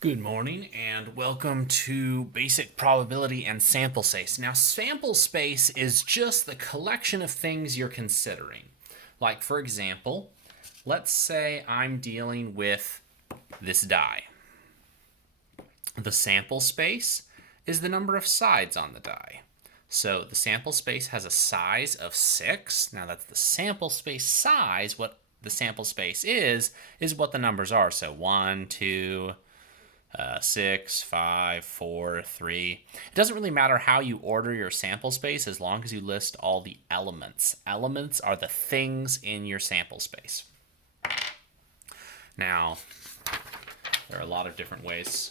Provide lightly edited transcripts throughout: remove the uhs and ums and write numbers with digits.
Good morning and welcome to Basic Probability and Sample Space. Now, sample space is just the collection of things you're considering. Like, for example, let's say I'm dealing with this die. The sample space is the number of sides on the die. So the sample space has a size of 6. Now, that's the sample space size. What the sample space is what the numbers are. So 1, 2, 6, 5, 4, 3. It doesn't really matter how you order your sample space as long as you list all the elements. Elements are the things in your sample space. Now, there are a lot of different ways,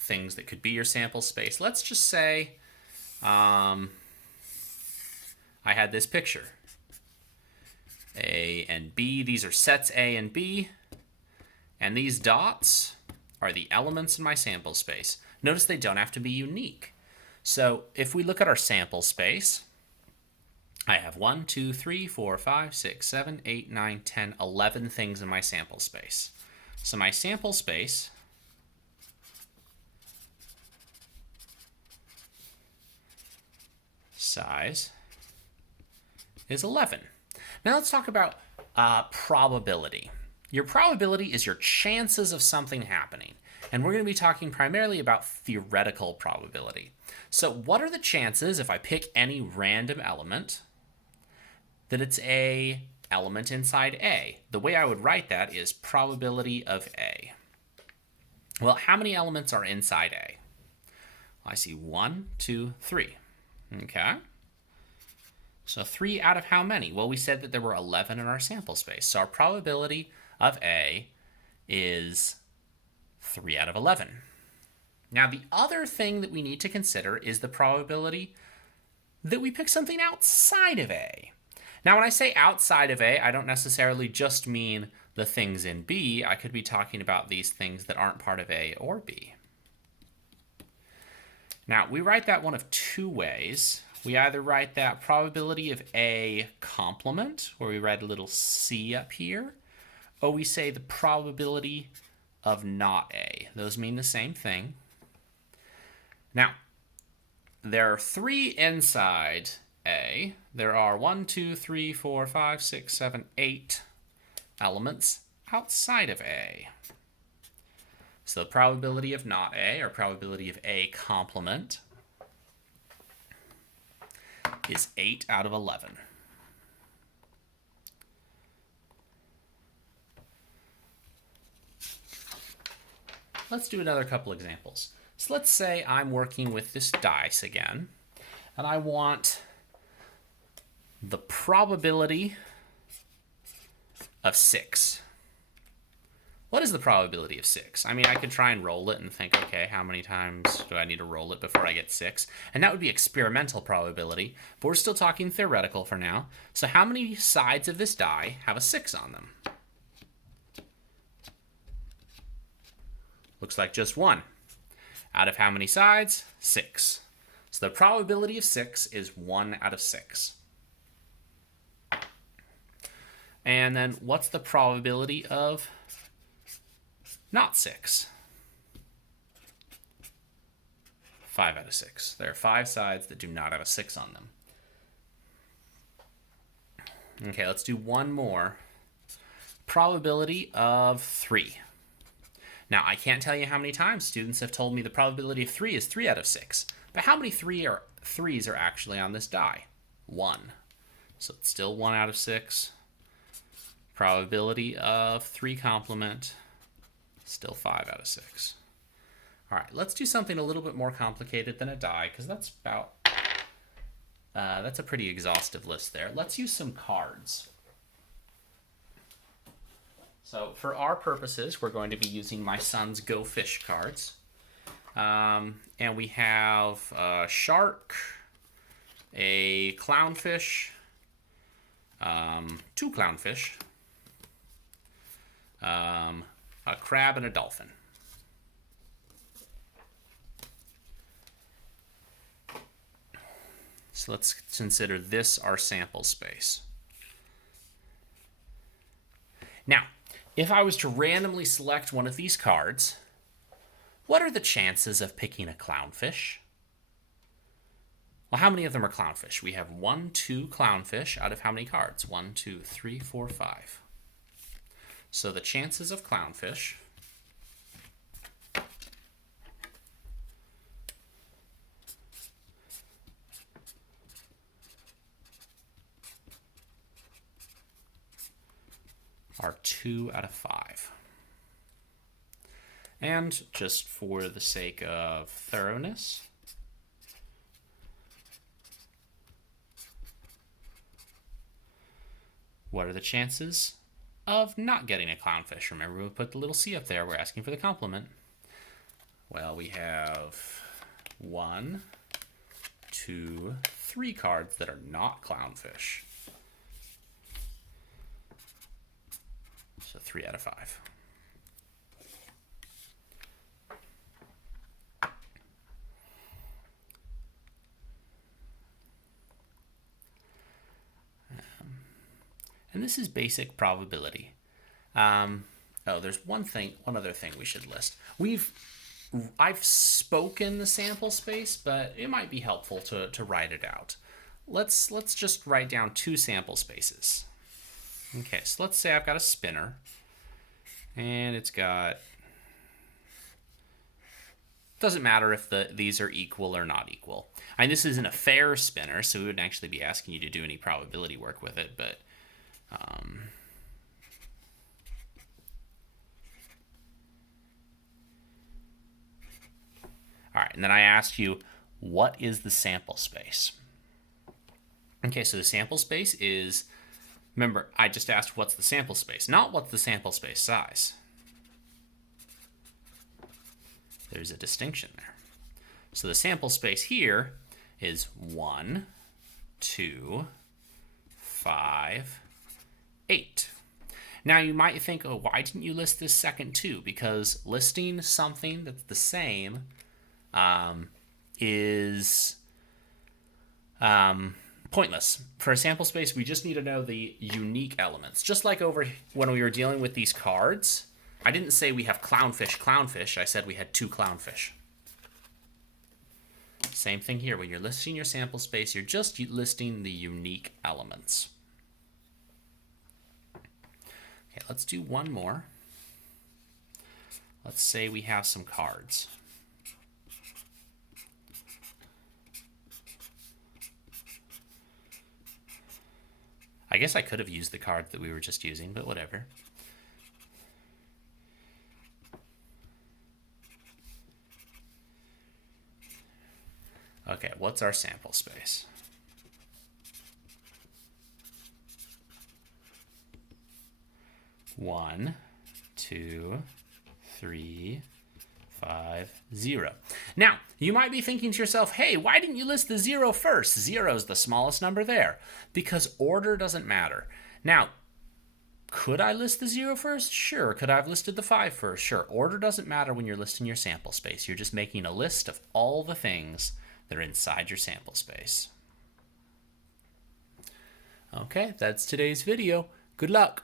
things that could be your sample space. Let's just say I had this picture. A and B, these are sets A and B, and these dots are the elements in my sample space. Notice they don't have to be unique. So if we look at our sample space, I have 1, 2, 3, 4, 5, 6, 7, 8, 9, 10, 11 things in my sample space. So my sample space size is 11. Now let's talk about probability. Your probability is your chances of something happening. And we're going to be talking primarily about theoretical probability. So what are the chances, if I pick any random element, that it's a element inside A? The way I would write that is probability of A. Well, how many elements are inside A? I see 1, 2, 3. Okay. So 3 out of how many? Well, we said that there were 11 in our sample space. So our probability of A is 3 out of 11. Now, the other thing that we need to consider is the probability that we pick something outside of A. Now, when I say outside of A, I don't necessarily just mean the things in B. I could be talking about these things that aren't part of A or B. Now, we write that one of two ways. We either write that probability of A complement, where we write a little c up here, or we say the probability of not A. Those mean the same thing. Now, there are 3 inside A. There are 1, 2, 3, 4, 5, 6, 7, 8 elements outside of A. So the probability of not A, or probability of A complement, is 8 out of 11. Let's do another couple examples. So let's say I'm working with this dice again, and I want the probability of 6. What is the probability of 6? I mean, I could try and roll it and think, okay, how many times do I need to roll it before I get 6? And that would be experimental probability, but we're still talking theoretical for now. So how many sides of this die have a 6 on them? Looks like just 1. Out of how many sides? 6. So the probability of 6 is 1 out of 6. And then what's the probability of not 6? 5 out of 6. There are 5 sides that do not have a 6 on them. Okay, let's do one more. Probability of 3. Now, I can't tell you how many times students have told me the probability of 3 is 3 out of 6. But how many 3s are actually on this die? 1. So it's still 1 out of 6. Probability of 3 complement, still 5 out of 6. All right, let's do something a little bit more complicated than a die, because that's a pretty exhaustive list there. Let's use some cards. So for our purposes, we're going to be using my son's Go Fish cards. And we have a shark, a clownfish, 2 clownfish, a crab, and a dolphin. So let's consider this our sample space. Now, if I was to randomly select one of these cards What are the chances of picking a clownfish? Well, how many of them are clownfish? We have 1, 2 clownfish out of how many cards? 1, 2, 3, 4, 5. So the chances of clownfish are 2 out of 5. And just for the sake of thoroughness, what are the chances of not getting a clownfish? Remember, we put the little C up there. We're asking for the complement. Well, we have 1, 2, 3 cards that are not clownfish. So 3 out of 5. And this is basic probability. There's one other thing we should list. I've spoken the sample space, but it might be helpful to write it out. Let's just write down 2 sample spaces. Okay, so let's say I've got a spinner, and it's got, doesn't matter if these are equal or not equal. And this isn't a fair spinner, so we wouldn't actually be asking you to do any probability work with it, but all right, and then I asked you, what is the sample space? Okay, so the sample space is, remember, I just asked what's the sample space, not what's the sample space size. There's a distinction there. So the sample space here is 1, 2, 5, 8. Now you might think, oh, why didn't you list this second 2? Because listing something that's the same is pointless. For a sample space, we just need to know the unique elements. Just like over when we were dealing with these cards, I didn't say we have clownfish. I said we had 2 clownfish. Same thing here. When you're listing your sample space, you're just listing the unique elements. Okay, let's do one more. Let's say we have some cards. I guess I could have used the card that we were just using, but whatever. Okay, what's our sample space? One, 2, 3, 5, 0. Now, you might be thinking to yourself, hey, why didn't you list the 0 first? 0 is the smallest number there. Because order doesn't matter. Now, could I list the 0 first? Sure. Could I have listed the 5 first? Sure. Order doesn't matter when you're listing your sample space. You're just making a list of all the things that are inside your sample space. Okay, that's today's video. Good luck.